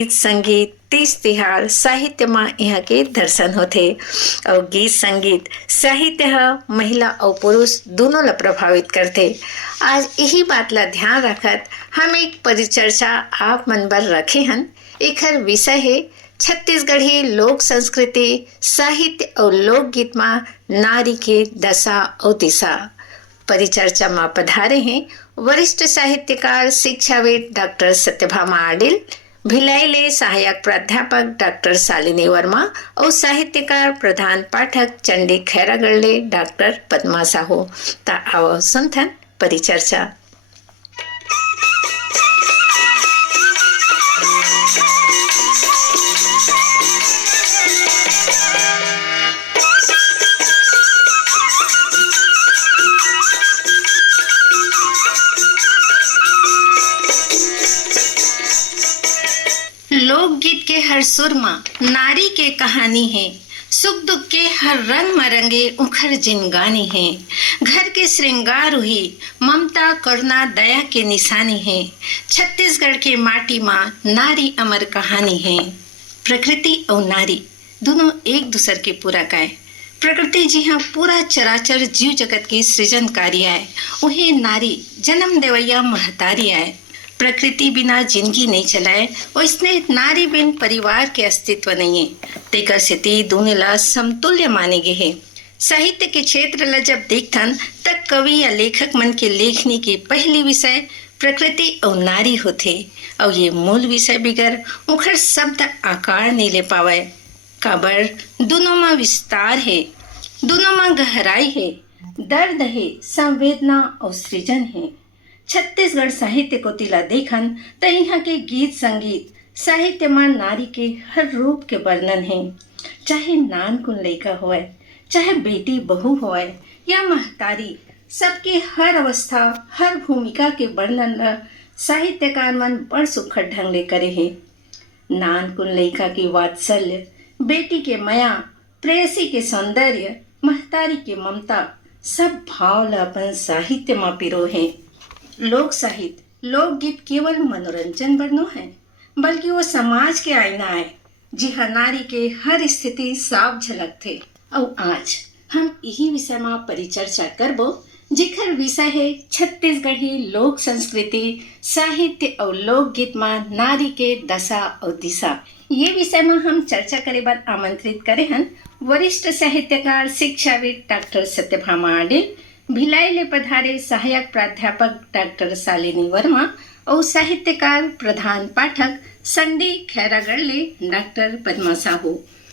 गीत संगीत तीज तिहार साहित्य में यहाँ के दर्शन होते और गीत संगीत साहित्य महिला और पुरुष दोनों ला प्रभावित करते। आज यही बात ला ध्यान रखत हम एक परिचर्चा आप मन बर रखे हन। एकर विषय है छत्तीसगढ़ी लोक संस्कृति साहित्य और लोकगीत में नारी के दशा और दिशा। परिचर्चा में पधारे हैं वरिष्ठ साहित्यकार शिक्षाविद डॉक्टर सत्यभामा आडिल, भिलाई सहायक प्राध्यापक डॉक्टर शालिनी वर्मा और साहित्यकार प्रधान पाठक चंडी खैरागढ़ डॉक्टर पद्मा साहू। ता आओ सुनथन परिचर्चा। लोकगीत के हर सुर में नारी के कहानी है, सुख दुख के हर रंग मरंगे उखर जिनगानी है। घर के श्रृंगार हुई ममता करुणा दया के निशानी है। छत्तीसगढ़ के माटी में नारी अमर कहानी है। प्रकृति और नारी दोनों एक दूसरे के पूरक है। प्रकृति जी हाँ पूरा चराचर जीव जगत की सृजनकारी है, वही नारी जन्म देवैया महतारी है। प्रकृति बिना जिंदगी नहीं चलाए और इसने नारी बिन परिवार के अस्तित्व नहीं है। तेकर सेती दोनों ला समतुल्य माने गए हैं। साहित्य के क्षेत्र ला जब देखथन तब कवि या लेखक मन के लेखनी के पहली विषय प्रकृति और नारी होते और ये मूल विषय बिगर उखर शब्द आकार नहीं ले पावे। काबर दोनों में विस्तार है, दोनों में गहराई है, दर्द है, संवेदना और सृजन है। छत्तीसगढ़ साहित्य को तिला देखन त यहाँ के गीत संगीत साहित्य में नारी के हर रूप के वर्णन है। चाहे नान कुन लइका होए, चाहे बेटी बहू होए या महतारी, सबके हर अवस्था हर भूमिका के वर्णन ला साहित्यकार मन बड़ सुखद ढंग ले करे है। नान कुन लइका की वात्सल्य, बेटी के माया, प्रेयसी के सौंदर्य, महतारी के ममता, सब भाव ला अपन साहित्य में पिरो है। लोक साहित्य लोकगीत केवल मनोरंजन बरनो है, बल्कि वो समाज के आईना है। जी हाँ, नारी के हर स्थिति साफ झलकते। और आज हम यही विषय में परिचर्चा करबो, जिकर विषय है छत्तीसगढ़ी लोक संस्कृति साहित्य और लोकगीत में नारी के दशा और दिशा। ये विषय में हम चर्चा करे बार आमंत्रित करे हन वरिष्ठ साहित्यकार शिक्षाविद डॉक्टर सत्यभामा आडिल, भिलाई पधारे सहायक प्राध्यापक डॉक्टर शालिनी वर्मा और साहित्यकार प्रधान पाठक संडी खैरागढ़ डॉक्टर पद्मा साहू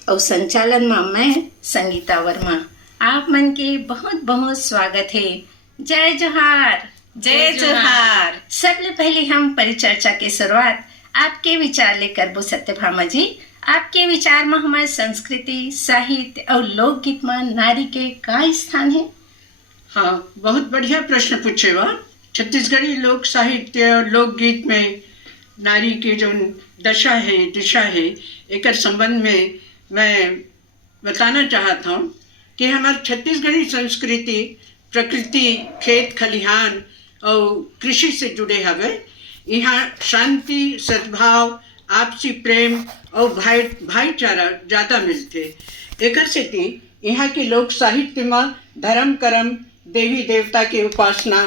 और संचालन में मैं संगीता वर्मा। आप मन के बहुत बहुत स्वागत है। जय जोहार। जय जोहार। सबले पहले हम परिचर्चा की शुरुआत आपके विचार ले करबो। सत्यभामा जी, आपके विचार में हमारे संस्कृति साहित्य और लोकगीत में नारी के का स्थान है? हाँ, बहुत बढ़िया प्रश्न पूछे बा। छत्तीसगढ़ी लोक साहित्य और लोकगीत में नारी की जो दशा है दिशा है, एक संबंध में मैं बताना चाहता हूँ कि हमारी छत्तीसगढ़ी संस्कृति प्रकृति, खेत खलिहान और कृषि से जुड़े हवे। यहाँ शांति, सद्भाव, आपसी प्रेम और भाईचारा ज़्यादा मिलते। एक सेती यहाँ के लोक साहित्य में धर्म कर्म, देवी देवता की उपासना,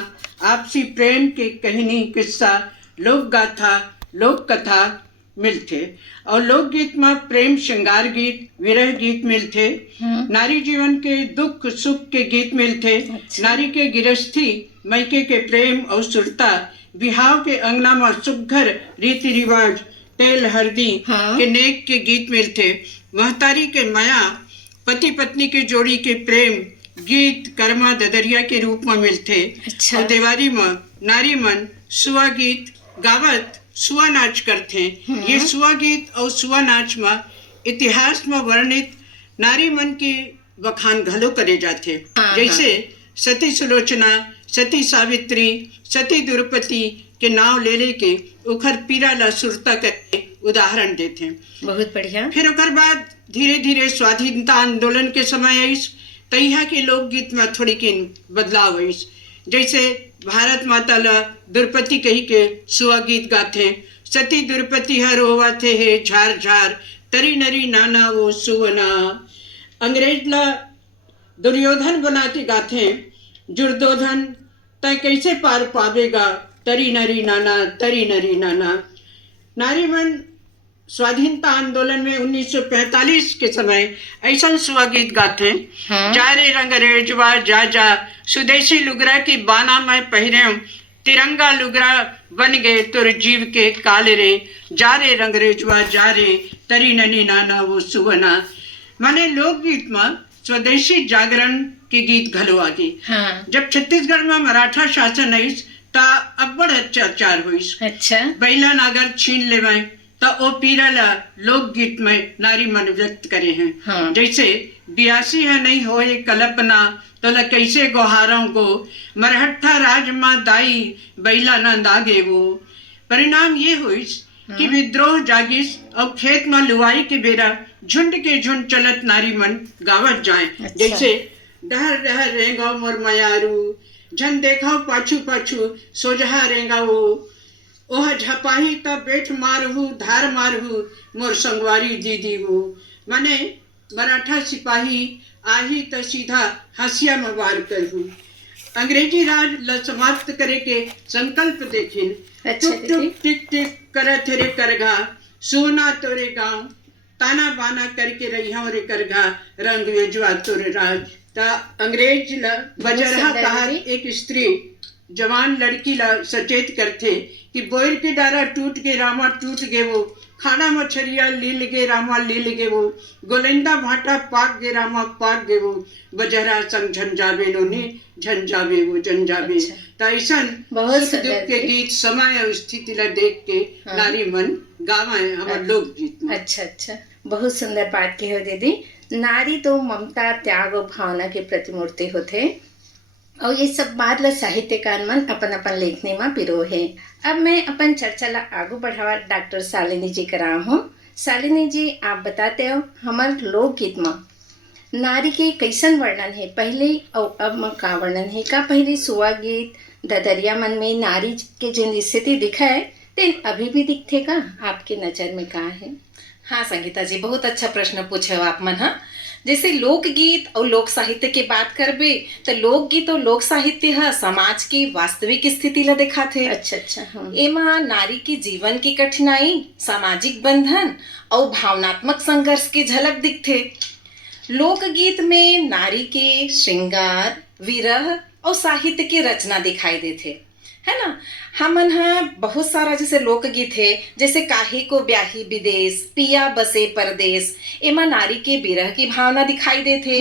आपसी प्रेम के कहानी किस्सा, लोक गाथा, लोक कथा मिलते। और लोकगीत में प्रेम श्रृंगार गीत, विरह गीत मिलते। नारी जीवन के दुख सुख के गीत मिलते। अच्छा। नारी के गिरस्थी, मैके के प्रेम और सुरता, बिहाव के अंगना में सुघर रीति रिवाज, तेल हल्दी के नेक के गीत मिलते। महतारी के माया, पति पत्नी के जोड़ी के प्रेम गीत कर्मा ददरिया के रूप में मिलते। अच्छा। और देवारी में नारी मन सुआ गीत गावत सुआ नाच करते। ये सुआ गीत और सुआ नाच में इतिहास में वर्णित नारी मन के बखान घलो करे जाते। जैसे सती सुलोचना, सती सावित्री, सती द्रौपदी के नाव ले लेके उखर पीरा ला सुरता करके उदाहरण देते। बहुत बढ़िया। फिर ओकर बाद धीरे धीरे स्वाधीनता आंदोलन के समय आई तैहा के लोकगीत में थोड़ी किन बदलाव हुई। जैसे भारत माता ला द्रौपदी कही के सुआ गीत गाते, सती द्रुपति हर होवा थे हे झार झार तरी नरी नाना वो सुवना। अंग्रेजला दुर्योधन बना के गाथे, दुर्योधन तय कैसे पार पावेगा, तरी नरी नाना तरी नरी नाना। नारीमन स्वाधीनता आंदोलन में 1945 के समय ऐसा स्वगीत गाते, जा रे रंग रेजवा जा जा स्वदेशी लुगरा की बाना मैं पहरे, तिरंगा लुगरा बन गए तुर जीव के काले रे, जा रे रंग रेजवा जा रे तरी ननी नाना वो सुवना। माने लोकगीत में स्वदेशी जागरण के गीत घलो आगे। जब छत्तीसगढ़ में मराठा शासन आई ता अब्बड़ अत्याचार हुई। अच्छा। बैला नागर छीन लेवाएं तो ओ पीरला लोकगीत में नारी मन व्यक्त करे हैं। जैसे बियासी है नहीं होए कल्पना तो ल कैसे गोहारों को, मरहट्ठा राज माँ दाई बैला न दागे वो। परिणाम ये हुई कि विद्रोह जागिस और खेत में लुआई के बेरा झुंड के झुंड चलत नारी मन गावत जाए। अच्छा। जैसे डहर डहर रेंगा मोर मयारू, झन देखा पाछू पाछू सोजहा रेंगा वो, ओह झपाही तब बेठ मारहू धार मारहू मोर संगवारी दीदी वो। माने मराठा सिपाही आही तो सीधा हसिया में वार करहू। अंग्रेजी राज ल समाप्त करे के संकल्प देखिन। टुक टुक टिक टिक करे तेरे करघा, सोना तोरे गांव, ताना बाना करके रहिया रे करघा, रंग वेजवा तोरे राज। ता अंग्रेज ल बजरहा कहार एक स्त्री जवान लड़की ला सचेत करते कि बोर के डारा टूट के रामा टूट गे वो, खाना मछरिया लील गे रामा लील गे वो, गोलेंदा भाटा पाक गे रामा पाक गे वो, बजरा संग झंझावे नोनी झंझावे वो झंझावे। तो ऐसा सुख दुख के गीत समय और स्थिति ला देख के नारी मन गावे हमारे लोकगीत में। अच्छा अच्छा, बहुत सुंदर बात की हो दीदी। नारी तो ममता त्याग और भावना के प्रतिमूर्ति होते और ये सब बात ला साहित्यकार मन अपन अपन लेखने में पिरो है। अब मैं अपन चर्चा ला आगू बढ़ावा डॉक्टर शालिनी जी करा हूँ। शालिनी जी, आप बताते हो हमार लोकगीत में नारी के कैसन वर्णन है पहले और अब में का वर्णन है? का पहले सुआ गीत ददरिया मन में नारी के जिन स्थिति दिखा है तेन अभी भी दिखते का? आपके नजर में का है? हाँ संगीता जी, बहुत अच्छा प्रश्न पूछे हो आप मन। हाँ, जैसे लोकगीत और लोक साहित्य की बात करबे तो लोकगीत और लोक साहित्य है समाज की वास्तविक स्थिति ला दिखाते। अच्छा अच्छा। एमा नारी के जीवन की कठिनाई, सामाजिक बंधन और भावनात्मक संघर्ष की झलक दिखते। लोकगीत में नारी के श्रृंगार, विरह और साहित्य की रचना दिखाई देते, है ना। हमन हाँ बहुत सारा जैसे लोकगीत है, जैसे काहे को ब्याही विदेश, पिया बसे परदेश, एमा नारी के विरह की भावना दिखाई देते।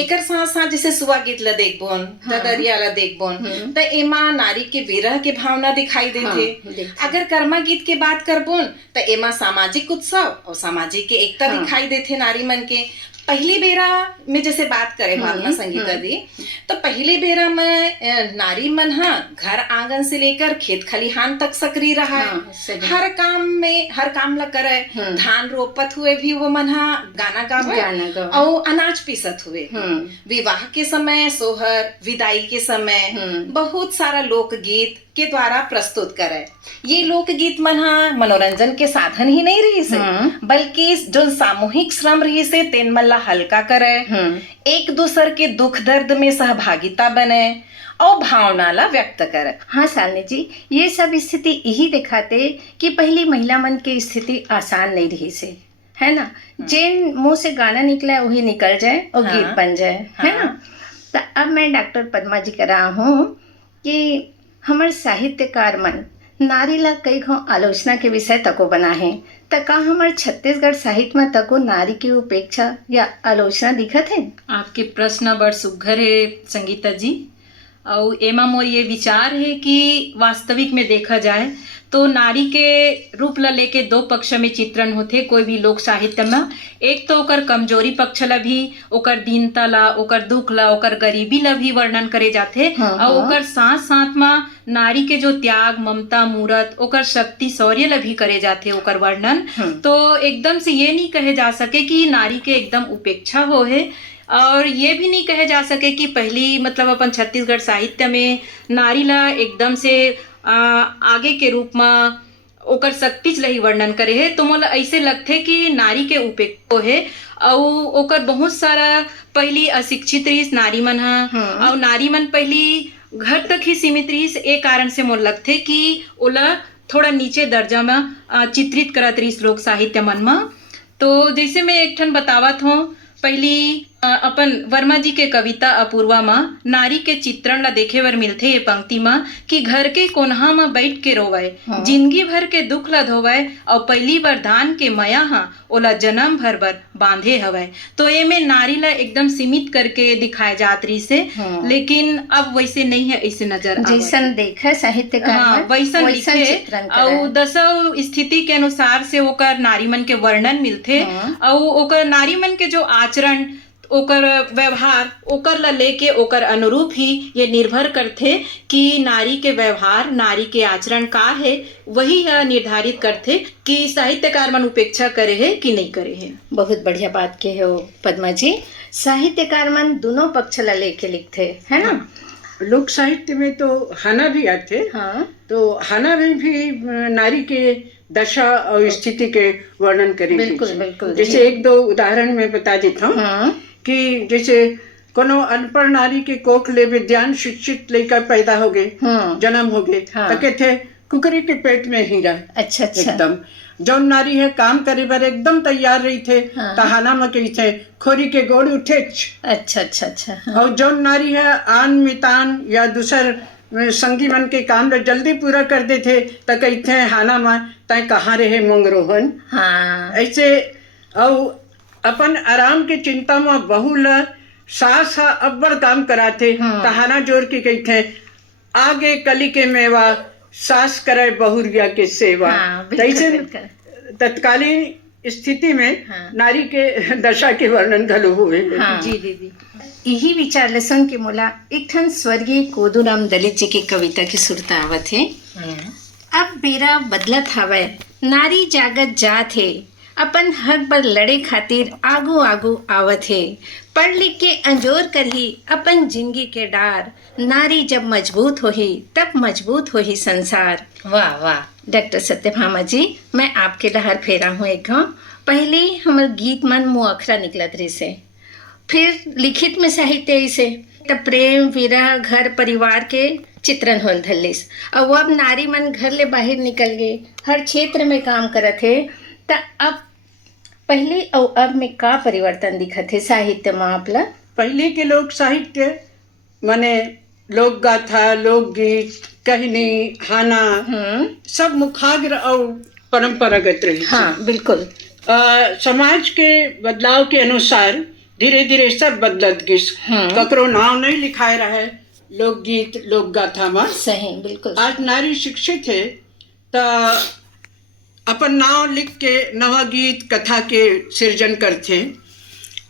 एकर साथ साथ जैसे सुआ गीत ला देखबोन, ददरिया ला देखबोन, तो एमा नारी के विरह के भावना दिखाई देते। अगर कर्मा गीत के बात करबोन तो एमा सामाजिक उत्सव और सामाजिक के एकता दिखाई देते नारी मन के। पहली बेरा में जैसे बात करें भावना संगीता दी, तो पहली बेरा में नारी मन घर आंगन से लेकर खेत खलिहान तक सक्रिय रहा है। हर काम ला करे, धान रोपत हुए भी वो मन गाना गावे और अनाज पीसत हुए। विवाह के समय सोहर, विदाई के समय बहुत सारा लोकगीत के द्वारा प्रस्तुत करे। ये लोकगीत मन मनोरंजन के साधन ही नहीं रही से, बल्कि जो सामूहिक श्रम रही से तेन मन ला हल्का करे, एक दूसर के दुख दर्द में सहभागिता बने और भावना ला व्यक्त करे। हाँ शालिनी जी, ये सब स्थिति यही दिखाते कि पहली महिला मन की स्थिति आसान नहीं रही से, है ना। जिन मुंह से गाना निकला वही निकल जाए और गीत बन जाए, है ना। तो अब मैं डॉक्टर पद्मा जी कर रहा हूँ कि हमारे साहित्यकार मन नारी ला कई घो आलोचना के विषय तको बना है, तो का हमारे छत्तीसगढ़ साहित्य में तको नारी की उपेक्षा या आलोचना दिखत है? आपके प्रश्न बड़ सुघर है संगीता जी। और एमा मोर ये विचार है कि वास्तविक में देखा जाए तो नारी के रूप ला लेके दो पक्ष में चित्रण होते कोई भी लोक साहित्य में। एक तो ओकर कमजोरी पक्ष ला भी, ओकर दीनता ला, ओकर दुख ला, ओकर गरीबी ला भी वर्णन करे जाते। और ओकर साथ साथ में नारी के जो त्याग, ममता, मूरत, ओकर शक्ति, शौर्य ला भी करे जाते ओकर वर्णन। तो एकदम से ये नहीं कहे जा सके कि नारी के एकदम उपेक्षा हो है, और ये भी नहीं कहे जा सके कि पहली मतलब अपन छत्तीसगढ़ साहित्य में नारी ला एकदम से आगे के रूप में ओकर शक्ति ल ही वर्णन करे है, तो मोला ऐसे लगथे कि नारी के उपेक्षा है और ओकर बहुत सारा पहली अशिक्षित रहीस नारी मन ह और नारी मन पहली घर तक ही सीमित रहीस। ए कारण से मोला लगथे कि ओला थोड़ा नीचे दर्जा में चित्रित करत रहीस लोक साहित्य मन में। तो जैसे मैं एक ठन बतावत हूँ, पहली अपन वर्मा जी के कविता अपूर्वा में नारी के चित्रण ला देखे बर मिलथे ये पंक्ति में कि घर के कोनहा में बैठ के रोवय, जिंदगी भर के दुख ला धोवय और पहली बार दान के मया हा ओला जन्म भर बर बांधे हवय। तो ये में नारी ला एकदम सीमित करके दिखाए जात रही से, लेकिन अब वैसे नहीं है, ऐसे नजर जैसन देखा साहित्यकार हाँ, वैसन लिखे और दसों स्थिति के अनुसार से ओकर नारी मन के वर्णन मिलथे और ओकर नारी मन के जो आचरण ओकर व्यवहार ओकर ला लेके ओकर अनुरूप ही ये निर्भर करथे कि नारी के व्यवहार नारी के आचरण का है, वही निर्धारित करथे कि साहित्यकार मन उपेक्षा करे है कि नहीं करे है। बहुत बढ़िया बात के हो पद्मा जी। साहित्यकार मन दोनों पक्ष ला लेके लिखते है ना। लोक साहित्य में तो हाना भी आते। हाँ। तो हाना में भी नारी के दशा और स्थिति के वर्णन करेंगे। बिल्कुल बिल्कुल। जैसे एक दो उदाहरण में बता देता हूँ। हाँ। कि जैसे कोनो अनपढ़ नारी के कोख ले विद्यान शिक्षित लड़का पैदा हो गए, जन्म हो गए, तो कहते कुकरी के पेट में हीरा। अच्छा अच्छा। एकदम जौन नारी है काम करे बर एकदम तैयार रही थे, तहाना में कही थे खोरी के गोड़ उठे। अच्छा अच्छा अच्छा। और जौन नारी है आन मितान या दूसर संगी मन के काम ला जल्दी पूरा कर देते तो कहते हैं हाना में तय कहाँ रहे मंगरोहन। हाँ। ऐसे और अपन आराम के चिंता में बहू ला सास हा अब्बड़ काम कराते, तहाना जोर के कहते आगे कली के मेवा सास करे बहुरिया के सेवा। ऐसे तत्कालीन स्थिति में नारी के दशा के वर्णन घलो हुए। जी दीदी, यही विचार ले सुन के मोला एक ठन स्वर्गीय कोदूराम दलित जी की कविता की सुरता आवत है। अब बेरा बदलत हवय, नारी जागत जात है, अपन हक बर लड़े खातिर आगू आगू आवत है, पढ़ लिख के अंजोर कर ही अपन जिंदगी के डार, नारी जब मजबूत होही तब मजबूत होही संसार। वाह वाह डॉक्टर सत्यभामा जी, मैं आपके लहर फेरा हूँ एक घाव। पहले हमर गीत मन मुँह अखरा निकलत रही से, फिर लिखित में साहित्य से तब प्रेम विरह घर परिवार के चित्रण होल धल्लिस। और अब नारी मन घर ले बाहर निकल गए, हर क्षेत्र में काम करत है। तो अब पहले और अब में का परिवर्तन दिखत है साहित्य में आपला? पहले के लोक साहित्य माने लोक गाथा, लोकगीत, कहानी, हाना सब मुखाग्र और परंपरागत रही। हाँ बिल्कुल। समाज के बदलाव के अनुसार धीरे धीरे सब बदलत गिस। ककरो नाम नहीं लिखाए रहे लोकगीत लोक गाथा में। सही बिल्कुल। आज नारी शिक्षित है तो अपन नाम लिख के नवा गीत कथा के सृजन करते।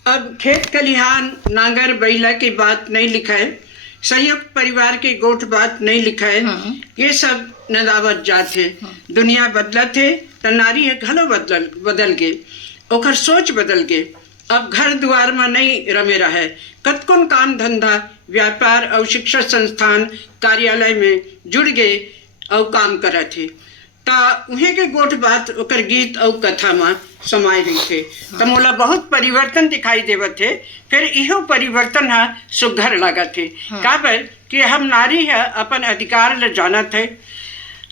अब खेत खलिहान नांगर बैला की बात नहीं लिखा है, संयुक्त परिवार के गोठ बात नहीं लिखा है। ये सब नदावत जात है। दुनिया बदलत है तो नारी घलो बदल गए, ओकर सोच बदल गए। अब घर द्वार में नहीं रमे रहा है, कतकुन काम धंधा व्यापार और शिक्षा संस्थान कार्यालय में जुड़ गए और काम करत थे। ता उन्हें के गोठ बात ओकर गीत और कथा में समाये गई थे। तो मोला बहुत परिवर्तन दिखाई देवत थे। फिर इहो परिवर्तन है सुघर लागत थे। काबर कि हम नारी है अपन अधिकार ले जानत है।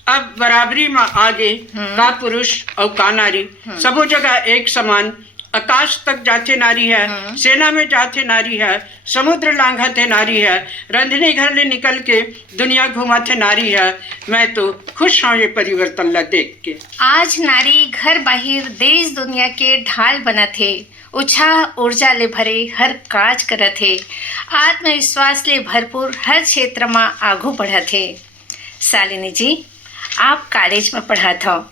अब बराबरी में आगे का पुरुष और का नारी सबो जगह एक समान। आकाश तक जाते नारी है, सेना में जाते नारी है, समुद्र लांघते नारी है, रंधनी घर ले निकल के दुनिया घुमाते नारी है। मैं तो खुश हूँ ये परिवर्तन ला देख के। आज नारी घर बाहिर देश दुनिया के ढाल बनत है, उत्साह ऊर्जा ले भरे हर काज करत है, आत्मविश्वास ले भरपूर हर क्षेत्र में आगू बढ़त है। शालिनी जी, आप कॉलेज में पढ़त हो,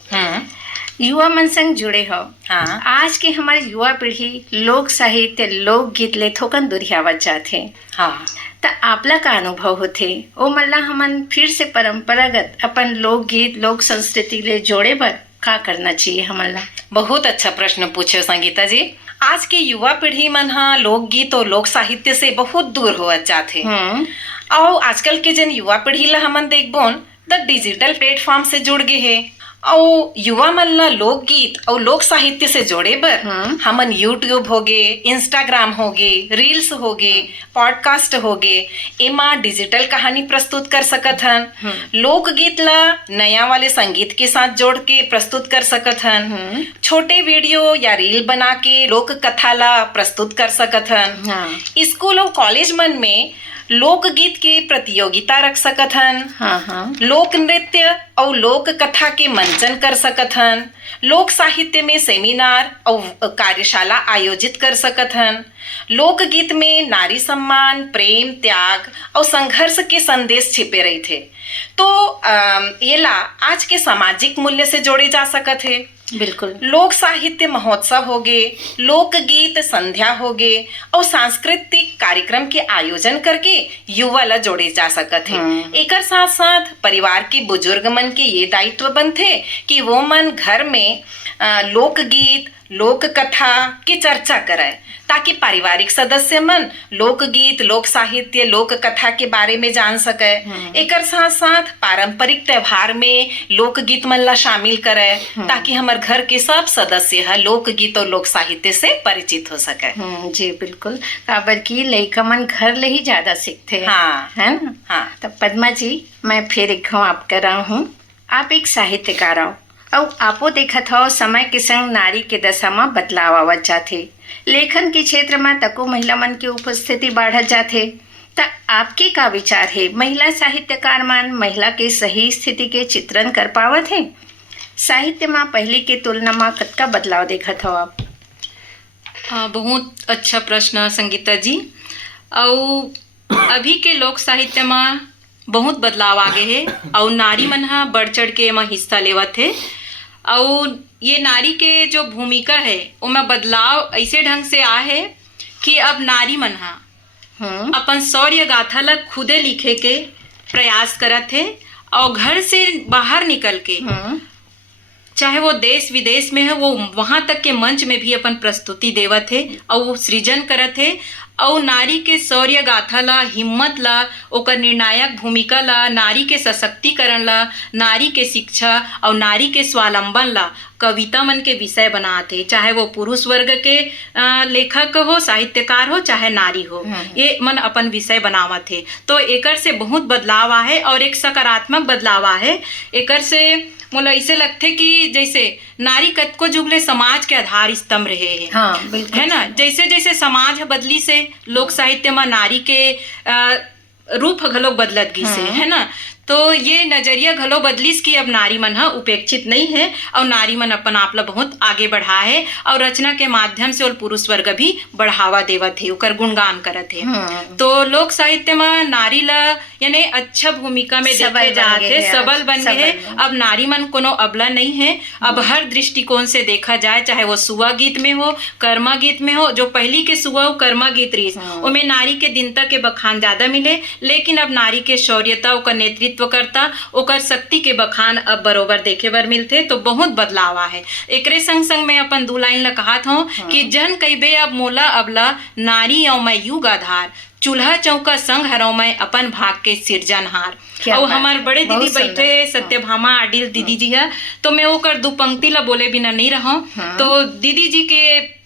युवा मन संग जुड़े हो। हाँ। आज के हमारे युवा पीढ़ी लोक साहित्य लोकगीत ले थोकन दुरियावत जाते। हाँ। तो आपला का अनुभव होते ओ मल्ला हमन फिर से परंपरागत अपन लोकगीत लोक संस्कृति ले जोड़े बर का करना चाहिए हमला? बहुत अच्छा प्रश्न पूछे संगीता जी। आज के युवा पीढ़ी मन हा लोकगीत और लोक साहित्य से बहुत दूर होवत जाते। और आजकल के जन युवा पीढ़ी ला हमन देखबोन तो डिजिटल प्लेटफॉर्म से जुड़ गए है और युवा मन ला लोकगीत और लोक साहित्य से जोड़े बर हमन यूट्यूब होगे, इंस्टाग्राम होगे, रील्स होगे, पॉडकास्ट होगे, एमा डिजिटल कहानी प्रस्तुत कर सकत हन। लोकगीत ला नया वाले संगीत के साथ जोड़ के प्रस्तुत कर सकत हन। छोटे वीडियो या रील बना के लोक कथा ला प्रस्तुत कर सकत हन। स्कूल और कॉलेज मन में लोकगीत के प्रतियोगिता रख सकत हन। लोक नृत्य और लोक कथा के मंचन कर सकत हन। लोक साहित्य में सेमिनार और कार्यशाला आयोजित कर सकत हन। लोकगीत में नारी सम्मान, प्रेम, त्याग और संघर्ष के संदेश छिपे रही थे। तो ये ला आज के सामाजिक मूल्य से जोड़े जा सकत है। बिल्कुल। लोक साहित्य महोत्सव होगे, लोकगीत संध्या होगे और सांस्कृतिक कार्यक्रम के आयोजन करके युवा ला जोड़े जा सकत है। एकर साथ साथ परिवार के बुजुर्ग मन के ये दायित्व बनते कि वो मन घर में लोकगीत, लोक कथा की चर्चा करे, ताकि पारिवारिक सदस्य मन लोकगीत, लोक साहित्य, लोक कथा के बारे में जान सके। एकर साथ साथ पारंपरिक त्योहार में लोकगीत मन ला शामिल करे, ताकि हमार घर के सब सदस्य है लोकगीत और लोक साहित्य से परिचित हो सके। जी बिल्कुल, काबर की लइका मन घर ले ही ज्यादा सीखते हैं। हाँ। है ना? हाँ। तो पद्मा जी, मैं फिर एक आप कर रहा हूँ। आप एक साहित्यकार हो और आपो देखत हो समय के संग नारी के दशा में बदलाव आवत जाथे। लेखन के क्षेत्र में तको महिला मन की उपस्थिति बढ़त जाथे। तो आपके का विचार है, महिला साहित्यकार मन महिला के सही स्थिति के चित्रण कर पावत है? साहित्य में पहले के तुलना में कतका बदलाव देखत हो आप? बहुत अच्छा प्रश्न संगीता जी। और अभी के लोक साहित्य में बहुत बदलाव आगे है और नारी मन हा बढ़ चढ़ के एमा हिस्सा लेवत है। और ये नारी के जो भूमिका है उनमें बदलाव ऐसे ढंग से आ है कि अब नारी मन हा अपन शौर्य गाथा ला खुदे लिखे के प्रयास करत है और घर से बाहर निकल के चाहे वो देश विदेश में है, वो वहां तक के मंच में भी अपन प्रस्तुति देवत है और वो सृजन करत है। और नारी के शौर्य गाथा ला, हिम्मत ला, ओकर निर्णायक भूमिका ला, नारी के सशक्तिकरण ला, नारी के शिक्षा और नारी के स्वावलंबन ला कविता मन के विषय बनाते, चाहे वो पुरुष वर्ग के लेखक हो, साहित्यकार हो, चाहे नारी हो, ये मन अपन विषय बनावत है। तो एकर से बहुत बदलाव आ है और एक सकारात्मक बदलाव आ है। एकर से मोला ऐसे लगते कि जैसे नारी कतको जुगले समाज के आधार स्तंभ रहे है। हाँ, बिल्कुल। है ना? जैसे जैसे समाज बदली से लोक साहित्य में नारी के रूप घलो बदलत गी से, है ना? तो ये नजरिया घलो बदलिस कि अब नारी मन हा उपेक्षित नहीं है और नारी मन अपन आप ला बहुत आगे बढ़ा है और रचना के माध्यम से और पुरुष वर्ग भी बढ़ावा देवत है, ओकर गुणगान करत है। तो लोक साहित्य में नारी ला यानी अच्छा भूमिका में देखे जाते, सबल बन गए। अब नारी मन कोनो अबला नहीं है। अब हर दृष्टिकोण से देखा जाए, चाहे वो सुआ गीत में हो, कर्मा गीत में हो, जो पहली के सुआ और कर्मा गीत रही उनमें नारी के दिनता के बखान ज्यादा मिले, लेकिन अब नारी के शौर्यता, ओकर नेतृत्व करता, ओकर शक्ति के बखान अब बरोबर देखे बर मिलते। तो बहुत बदलाव आ है। एकरे संग संग मैं अपन दो लाइन ला कहा था कि जन कहिबे अब मोला अबला, नारी और मैं युग आधार, चूल्हा चौका संग हरो मैं अपन भाग के सिरजनहार। और हमारे बड़े दीदी बैठे सत्यभामा आडिल दीदी जी है, तो मैं ओकर दो पंक्ति ला बोले बिना नहीं रहा। तो दीदी जी के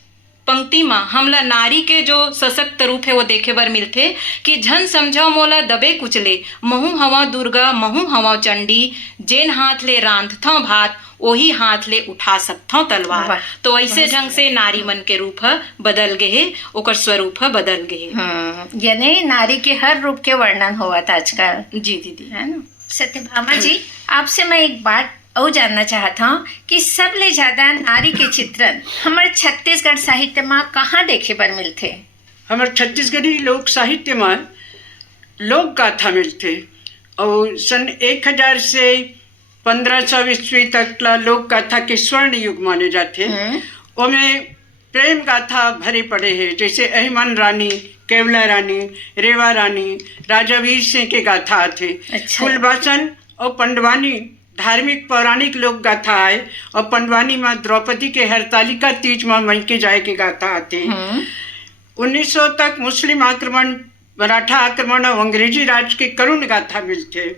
पंक्ति में हमला नारी के जो सशक्त रूप है वो देखे बर मिलते कि झन समझो मोला दबे कुचले, महू हवा दुर्गा, महू हवा चंडी, जेन हाथ ले रांधथो भात, वही हाथ ले उठा सकथो तलवार। तो ऐसे ढंग से नारी मन के रूप बदल गए, ओकर स्वरूप बदल गए। यानी नारी के हर रूप के वर्णन हुआ था आजकल। जी दीदी, है ना? सत्यभामा जी, आपसे मैं एक बात और जानना चाहता हूँ कि सबले ज्यादा नारी के चित्रण हमारे छत्तीसगढ़ साहित्य में कहाँ देखे बर मिलते? हमारे छत्तीसगढ़ी लोक साहित्य में लोक गाथा मिलते और सन 1000 से 1500 ईस्वी तक ला लोक गाथा के स्वर्ण युग माने जाते। उनमें प्रेम गाथा भरे पड़े हैं, जैसे अहिमन रानी, केवला रानी, रेवा रानी, राजा वीर सिंह के गाथा आते। फूलबासन और पंडवानी धार्मिक पौराणिक लोक गाथा है और पंडवानी में द्रौपदी के हरतालिका तीज में मई के जाए के गाथा आते। 1900 तक मुस्लिम आक्रमण, मराठा आक्रमण और अंग्रेजी राज के करुण गाथा मिलते।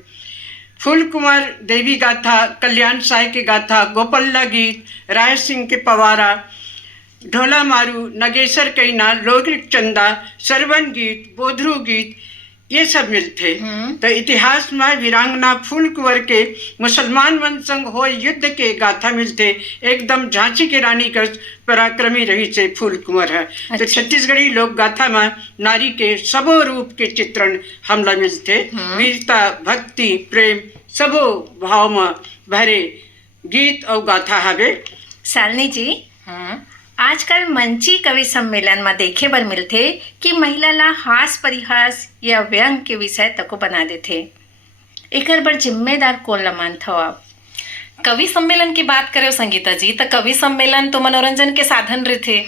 फूल कुंवर देवी गाथा, कल्याण साय के गाथा, गोपल्ला गीत, राय सिंह के पवारा, ढोला मारू, नगेसर कैना, लोरिक चंदा, सरवन गीत, बोधरू गीत, ये सब मिलते। तो इतिहास में वीरांगना फूल कुंवर के मुसलमान मन संग हो युद्ध के गाथा मिलते। एकदम झांसी की रानी का पराक्रमी रही से फूल कुंवर है। तो छत्तीसगढ़ी लोक गाथा में नारी के सबो रूप के चित्रण हमला मिलते। वीरता, भक्ति, प्रेम सबो भाव में भरे गीत और गाथा हवे। शालिनी जी, आजकल मंची कवि सम्मेलन में देखे बर मिलथे कि महिला ला हास परिहास या व्यंग के विषय तको बना देथे। एकर बर जिम्मेदार कौन ला मानथो आप? कवि सम्मेलन की बात करो संगीता जी, तो कवि सम्मेलन तो मनोरंजन के साधन रहते।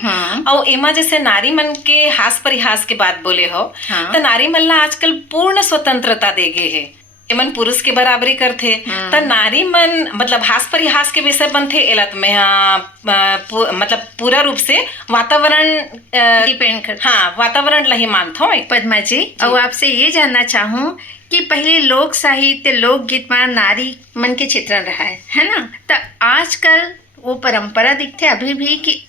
और एमा जैसे नारी मन के हास परिहास के बात बोले हो, तो नारी मन ला आजकल पूर्ण स्वतंत्रता दे गए है। एमन पुरुष के बराबरी करथे। तो नारी मन मतलब हास परिहास के विषय बनथे एलत में मतलब पूरा रूप से वातावरण डिपेंड कर। हाँ, वातावरण ला ही मानथो। पद्मा जी, और आपसे ये जानना चाहूँ कि पहले लोक साहित्य लोकगीत में नारी मन के चित्रण रहा है ना? तो आजकल वो परंपरा दिखते अभी भी कि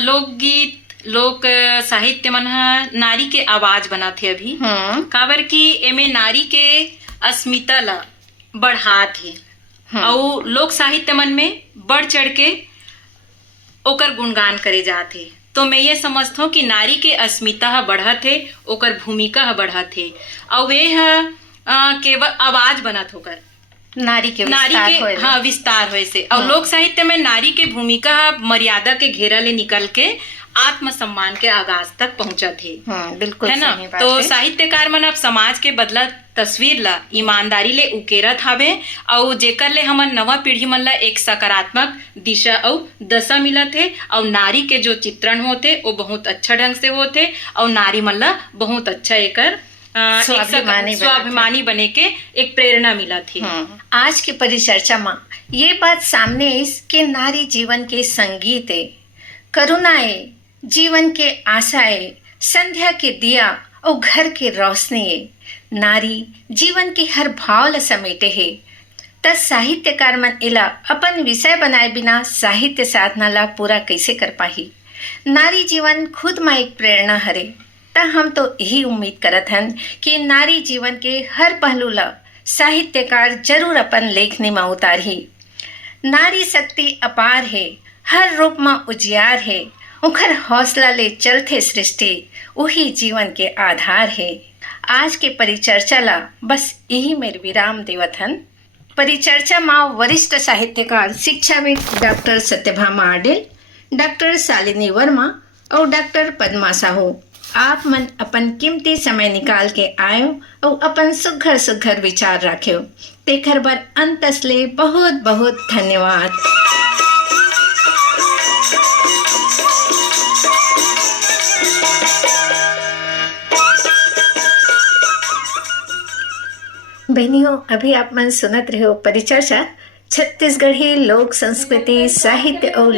लोकगीत लोक साहित्य मन ह नारी के आवाज बनाथे अभी। काबर की एमे नारी के अस्मिता ला बढ़ात हे और लोक साहित्य मन में बढ़ चढ़ के ओकर गुणगान करे जाते। तो मैं ये समझता हूँ कि नारी के अस्मिता ह बढ़त है, ओकर भूमिका ह बढ़त है और वे केवल आवाज बनत होकर नारी के विस्तार होए से। और लोक साहित्य में नारी के भूमिका मर्यादा के घेरा ले निकल के आत्मसम्मान के आगाज तक पहुंचत है। बिल्कुल है ना? तो साहित्यकार मन अब समाज के बदला तस्वीर ला ईमानदारी ले उकेरत हावे और जेकर ले हमन नवा पीढ़ी मन ला एक सकारात्मक दिशा और दशा मिलत है। और नारी के जो चित्रण होते वो बहुत अच्छा ढंग से होते और नारी मन ला बहुत अच्छा एकर स्वाभिमानी बने के एक प्रेरणा मिला थी। आज की परिचर्चा में ये बात सामने इस के नारी जीवन के संगीत है, करुणाएं, जीवन के आशाएं, संध्या के दिया और घर के रोशनी है। नारी जीवन के हर भाव ला समेटे है। त साहित्यकार मन इला अपन विषय बनाए बिना साहित्य साधना ला पूरा कैसे कर पाही? नारी जीवन खुद में एक प्रेरणा हरे। त हम तो यही उम्मीद करत हन कि नारी जीवन के हर पहलू ला साहित्यकार जरूर अपन लेखनी में उतारी। नारी शक्ति अपार है, हर रूप में उजियार है, उखर हौसला ले चलते सृष्टि वही जीवन के आधार है। आज के परिचर्चा ला बस यही मेरे विराम देवत हन। परिचर्चा में वरिष्ठ साहित्यकार शिक्षाविद डॉक्टर सत्यभामा आडिल, डॉक्टर शालिनी वर्मा और डॉक्टर पद्मा साहू आप मन अपन कीमती समय निकाल के आयो और अपन सुघर सुघर विचार राख्यो। तेखर बर अंतसले बहुत बहुत धन्यवाद। बहनियों, अभी आप मन सुनत रहे हो परिचर्चा छत्तीसगढ़ी लोक संस्कृति साहित्य और